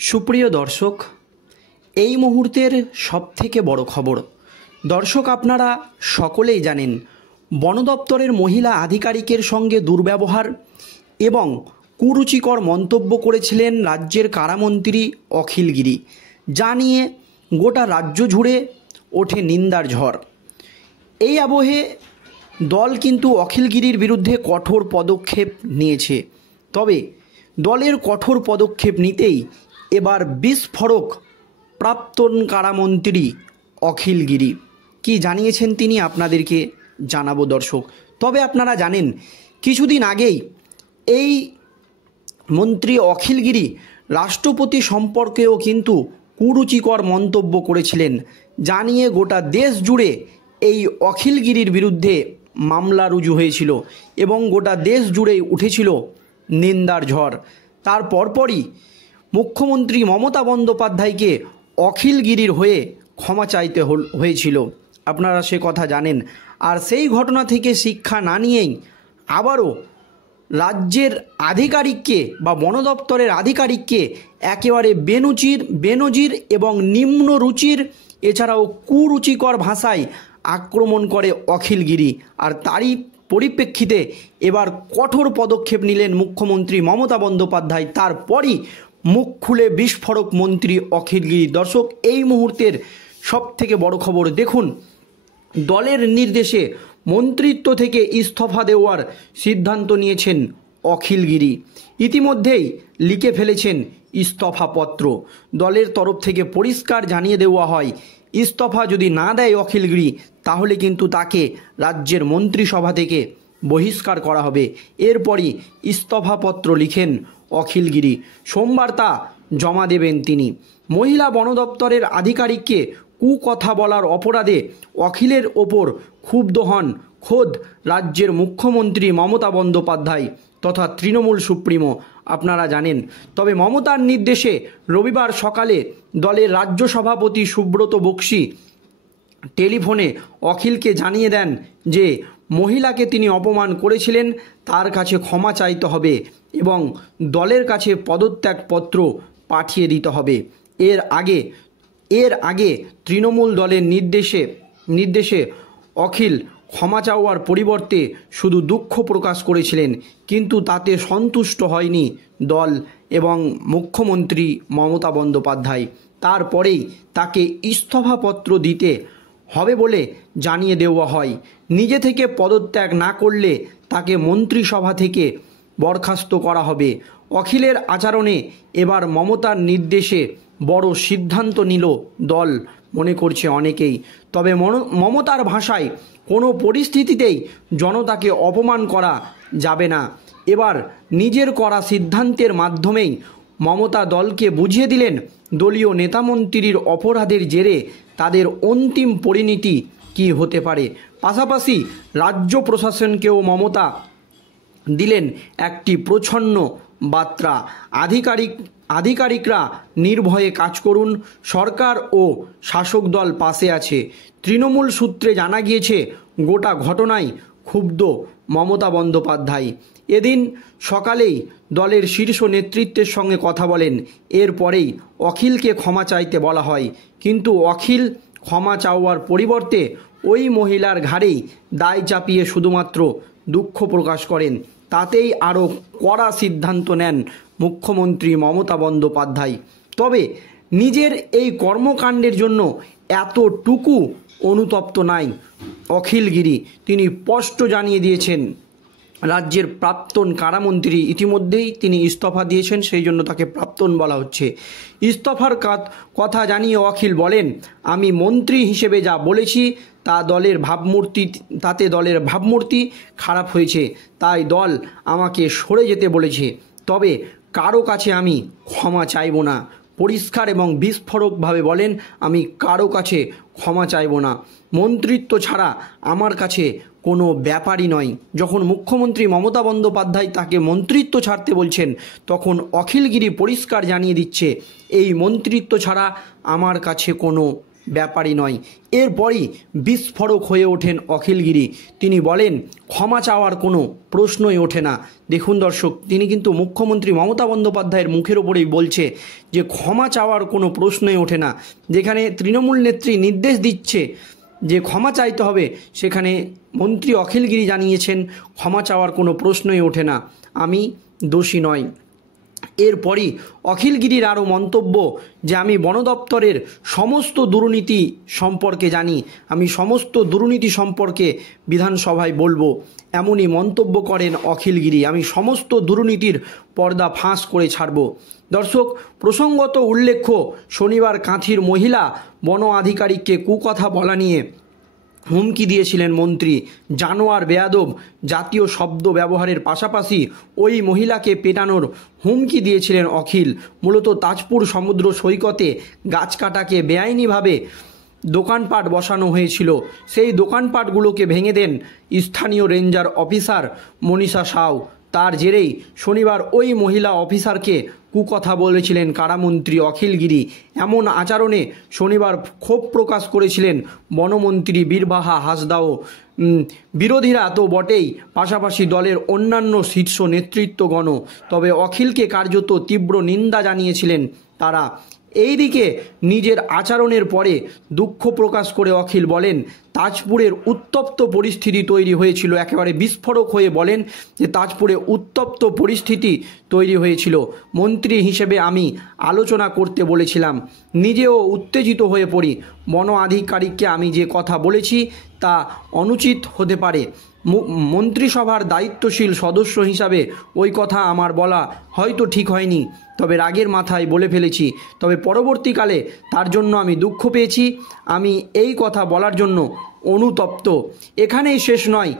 সুপ্রিয় দর্শক, এই মুহূর্তের সবথেকে বড় খবর। দর্শক, আপনারা সকলেই জানেন বন দপ্তরের মহিলা আধিকারিকের সঙ্গে দুর্ব্যবহার এবং কুরুচিকর মন্তব্য করেছিলেন রাজ্যের কারামন্ত্রী অখিল গিরি, যা নিয়ে গোটা রাজ্য জুড়ে ওঠে নিন্দার ঝড়। এই আবহে দল কিন্তু অখিল গিরির বিরুদ্ধে কঠোর পদক্ষেপ নিয়েছে। তবে দলের কঠোর পদক্ষেপ নিতেই এবার বিস্ফোরক প্রাক্তন কারামন্ত্রী অখিল গিরি। কি জানিয়েছেন তিনি আপনাদেরকে জানাবো দর্শক। তবে আপনারা জানেন কিছুদিন আগেই এই মন্ত্রী অখিল গিরি রাষ্ট্রপতি সম্পর্কেও কিন্তু কুরুচিকর মন্তব্য করেছিলেন, যা নিয়ে গোটা দেশ জুড়ে এই অখিল গিরির বিরুদ্ধে মামলা রুজু হয়েছিল এবং গোটা দেশ জুড়েই উঠেছিল নিন্দার ঝড়। তার পরপরই মুখ্যমন্ত্রী মমতা বন্দ্যোপাধ্যায়কে অখিল গিরির হয়ে ক্ষমা চাইতে হয়েছিল, আপনারা সে কথা জানেন। আর সেই ঘটনা থেকে শিক্ষা না নিয়েই আবারও রাজ্যের আধিকারিককে বা বন দপ্তরের আধিকারিককে একেবারে বেনজির এবং নিম্ন রুচির এছাড়াও কুরুচিকর ভাষায় আক্রমণ করে অখিল গিরি। আর তারই পরিপ্রেক্ষিতে এবার কঠোর পদক্ষেপ নিলেন মুখ্যমন্ত্রী মমতা বন্দ্যোপাধ্যায়। তারপরই মুখ খুলে বিস্ফোরক মন্ত্রী অখিল গিরি। দর্শক, এই মুহূর্তের সবথেকে বড় খবর দেখুন, দলের নির্দেশে মন্ত্রিত্ব থেকে ইস্তফা দেওয়ার সিদ্ধান্ত নিয়েছেন অখিল গিরি। ইতিমধ্যেই লিখে ফেলেছেন ইস্তফাপত্র। দলের তরফ থেকে পরিষ্কার জানিয়ে দেওয়া হয়, ইস্তফা যদি না দেয় অখিল গিরি তাহলে কিন্তু তাকে রাজ্যের মন্ত্রিসভা থেকে বহিষ্কার করা হবে। এরপরই ইস্তফাপত্র লিখেন অখিল গিরি। সোমবার তা জমা দেবেন তিনি। মহিলা বন দপ্তরের আধিকারিককে কুকথা বলার অপরাধে অখিলের ওপর ক্ষুব্ধ হন খোদ রাজ্যের মুখ্যমন্ত্রী মমতা বন্দ্যোপাধ্যায় তথা তৃণমূল সুপ্রিমো, আপনারা জানেন। তবে মমতার নির্দেশে রবিবার সকালে দলের রাজ্য সভাপতি সুব্রত বক্সী টেলিফোনে অখিলকে জানিয়ে দেন যে মহিলাকে তিনি অপমান করেছিলেন, তার কাছে ক্ষমা চাইতে হবে এবং দলের কাছে পদত্যাগপত্র পাঠিয়ে দিতে হবে। এর আগে তৃণমূল দলের নির্দেশে অখিল ক্ষমা চাওয়ার পরিবর্তে শুধু দুঃখ প্রকাশ করেছিলেন, কিন্তু তাতে সন্তুষ্ট হয়নি দল এবং মুখ্যমন্ত্রী মমতা বন্দ্যোপাধ্যায়। তারপরেই তাকে ইস্তফাপত্র দিতে হবে বলে জানিয়ে দেওয়া হয়। নিজে থেকে পদত্যাগ না করলে তাকে মন্ত্রিসভা থেকে বরখাস্ত করা হবে। অখিলের আচরণে এবার মমতার নির্দেশে বড় সিদ্ধান্ত নিল দল, মনে করছে অনেকেই। তবে মমতার ভাষায় কোনো পরিস্থিতিতেই জনতাকে অপমান করা যাবে না। এবার নিজের করা সিদ্ধান্তের মাধ্যমেই মমতা দলকে বুঝিয়ে দিলেন দলীয় নেতামন্ত্রীর অপরাধের জেরে তাদের অন্তিম পরিণতি কী হতে পারে। পাশাপাশি রাজ্য প্রশাসনকেও মমতা দিলেন একটি প্রচ্ছন্ন বার্তা, আধিকারিকরা নির্ভয়ে কাজ করুন, সরকার ও শাসক দল পাশে আছে। তৃণমূল সূত্রে জানা গিয়েছে গোটা ঘটনায় ক্ষুব্ধ মমতা বন্দ্যোপাধ্যায় এদিন সকালেই দলের শীর্ষ নেতৃত্বের সঙ্গে কথা বলেন। এরপরেই অখিলকে ক্ষমা চাইতে বলা হয়, কিন্তু অখিল ক্ষমা চাওয়ার পরিবর্তে ওই মহিলার ঘাড়েই দায় চাপিয়ে শুধুমাত্র দুঃখ প্রকাশ করেন। তাতেই আরও কড়া সিদ্ধান্ত নেন মুখ্যমন্ত্রী মমতা বন্দ্যোপাধ্যায়। তবে নিজের এই কর্মকাণ্ডের জন্য এতটুকু অনুতপ্ত নাই অখিল গিরি। তিনি স্পষ্ট জানিয়ে দিয়েছেন রাজ্যের প্রাক্তন কারামন্ত্রী ইতিমধ্যেই তিনি ইস্তফা দিয়েছেন, সেই জন্য তাকে প্রাক্তন বলা হচ্ছে। ইস্তফার কথা জানিয়ে অখিল বলেন, আমি মন্ত্রী হিসেবে যা বলেছি তাতে দলের ভাবমূর্তি খারাপ হয়েছে, তাই দল আমাকে সরে যেতে বলেছে। তবে কারো কাছে আমি ক্ষমা চাইব না। পরিষ্কার এবং বিস্ফোরকভাবে বলেন, আমি কারো কাছে ক্ষমা চাইব না। মন্ত্রিত্ব ছাড়া আমার কাছে কোনো ব্যাপারই নয়। যখন মুখ্যমন্ত্রী মমতা বন্দ্যোপাধ্যায় তাকে মন্ত্রিত্ব ছাড়তে বলছেন, তখন অখিল গিরি পরিষ্কার জানিয়ে দিচ্ছে এই মন্ত্রিত্ব ছাড়া আমার কাছে কোনো ব্যাপারই নয়। এরপরই বিস্ফোরক হয়ে ওঠেন অখিলগিরি। তিনি বলেন ক্ষমা চাওয়ার কোনো প্রশ্নই ওঠে না। দেখুন দর্শক, তিনি কিন্তু মুখ্যমন্ত্রী মমতা বন্দ্যোপাধ্যায়ের মুখের ওপরেই বলছে যে ক্ষমা চাওয়ার কোনো প্রশ্নই ওঠে না। যেখানে তৃণমূল নেত্রী নির্দেশ দিচ্ছে যে ক্ষমা চাইতে হবে, সেখানে মন্ত্রী অখিলগিরি জানিয়েছেন ক্ষমা চাওয়ার কোনো প্রশ্নই ওঠে না, আমি দোষী নয়। এরপরই অখিলগিরির আরও মন্তব্য যে আমি বন দপ্তরের সমস্ত দুর্নীতি সম্পর্কে জানি, আমি সমস্ত দুর্নীতি সম্পর্কে বিধানসভায় বলবো, এমনই মন্তব্য করেন অখিলগিরি। আমি সমস্ত দুর্নীতির পর্দা ফাঁস করে ছাড়ব। দর্শক, প্রসঙ্গত উল্লেখ্য, শনিবার কাঁথির মহিলা বন আধিকারিককে কুকথা বলা নিয়ে হুমকি দিয়েছিলেন মন্ত্রী। জানোয়ার, বেয়াদব জাতীয় শব্দ ব্যবহারের পাশাপাশি ওই মহিলাকে পেটানোর হুমকি দিয়েছিলেন অখিল। মূলত তাজপুর সমুদ্র সৈকতে গাছ কাটাকে বেআইনিভাবে দোকানপাট বসানো হয়েছিল। সেই দোকানপাটগুলোকে ভেঙে দেন স্থানীয় রেঞ্জার অফিসার মনীষা সাউ। তার জেরেই শনিবার ওই মহিলা অফিসারকে কুকথা বলেছিলেন কারামন্ত্রী অখিলগিরি। এমন আচরণে শনিবার ক্ষোভ প্রকাশ করেছিলেন বনমন্ত্রী বীরবাহা হাঁসদাও। বিরোধীরা তো বটেই, পাশাপাশি দলের অন্যান্য শীর্ষ নেতৃত্বগণ। তবে অখিলকে কার্যত তীব্র নিন্দা জানিয়েছিলেন তারা। এইদিকে নিজের আচরণের পরে দুঃখ প্রকাশ করে অখিল বলেন তাজপুরের উত্তপ্ত পরিস্থিতি তৈরি হয়েছিল। একেবারে বিস্ফোরক হয়ে বলেন যে তাজপুরে উত্তপ্ত পরিস্থিতি তৈরি হয়েছিল। মন্ত্রী হিসেবে আমি আলোচনা করতে বলেছিলাম, নিজেও উত্তেজিত হয়ে পড়ি। বন আধিকারিককে আমি যে কথা বলেছি তা অনুচিত হতে পারে। মন্ত্রিসভার দায়িত্বশীল সদস্য হিসাবে ওই কথা আমার বলা হয়তো ঠিক হয়নি, তবে রাগের মাথায় বলে ফেলেছি। তবে পরবর্তীকালে তার জন্য আমি দুঃখ পেয়েছি। আমি এই কথা বলার জন্য অনুতপ্ত। এখানেই শেষ নয়,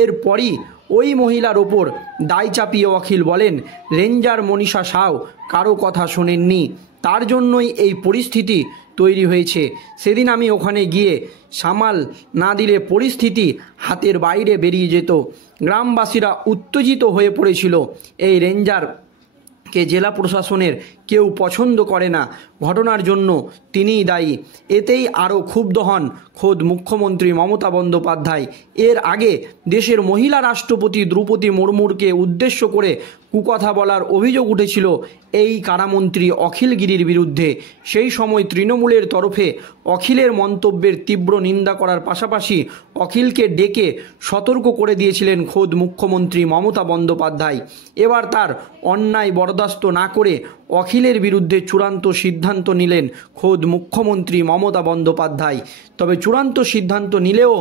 এরপরই ওই মহিলার ওপর দায় চাপিয়ে অখিল বলেন রেঞ্জার মনীষা সাউ কারো কথা শোনেননি, তার জন্যই এই পরিস্থিতি তৈরি হয়েছে। সেদিন আমি ওখানে গিয়ে সামাল না দিলে পরিস্থিতি হাতের বাইরে বেরিয়ে যেত। গ্রামবাসীরা উত্তেজিত হয়ে পড়েছিল। এই রেঞ্জারকে জেলা প্রশাসনের কেউ পছন্দ করে না। ঘটনার জন্য তিনিই দায়ী। এতেই আরও ক্ষুব্ধ হন খোদ মুখ্যমন্ত্রী মমতা বন্দ্যোপাধ্যায়। এর আগে দেশের মহিলা রাষ্ট্রপতি দ্রৌপদী মুর্মুকে উদ্দেশ্য করে কুকথা বলার অভিযোগ উঠেছিল এই কারামন্ত্রী অখিলগিরির বিরুদ্ধে। সেই সময় তৃণমূলের তরফে অখিলের মন্তব্যের তীব্র নিন্দা করার পাশাপাশি অখিলকে ডেকে সতর্ক করে দিয়েছিলেন খোদ মুখ্যমন্ত্রী মমতা বন্দ্যোপাধ্যায়। এবার তার অন্যায় বরদাস্ত না করে অখিলের বিরুদ্ধে চূড়ান্ত সিদ্ধান্ত নিলেন খোদ মুখ্যমন্ত্রী মমতা বন্দ্যোপাধ্যায়। তবে চূড়ান্ত সিদ্ধান্ত নিলেও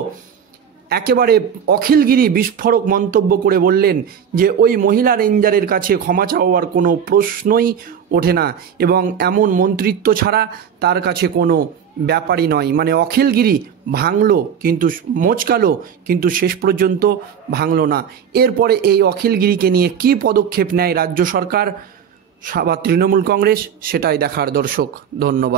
একেবারে অখিলগিরি বিস্ফোরক মন্তব্য করে বললেন যে ওই মহিলা রেঞ্জারের কাছে ক্ষমা চাওয়ার কোনো প্রশ্নই ওঠে না এবং এমন মন্ত্রিত্ব ছাড়া তার কাছে কোনো ব্যাপারই নয়। মানে অখিলগিরি ভাঙলো কিন্তু মোচকালো, কিন্তু শেষ পর্যন্ত ভাঙলো না। এরপরে এই অখিলগিরিকে নিয়ে কী পদক্ষেপ নেয় রাজ্য সরকার বা তৃণমূল কংগ্রেস, সেটাই দেখার দর্শক। ধন্যবাদ।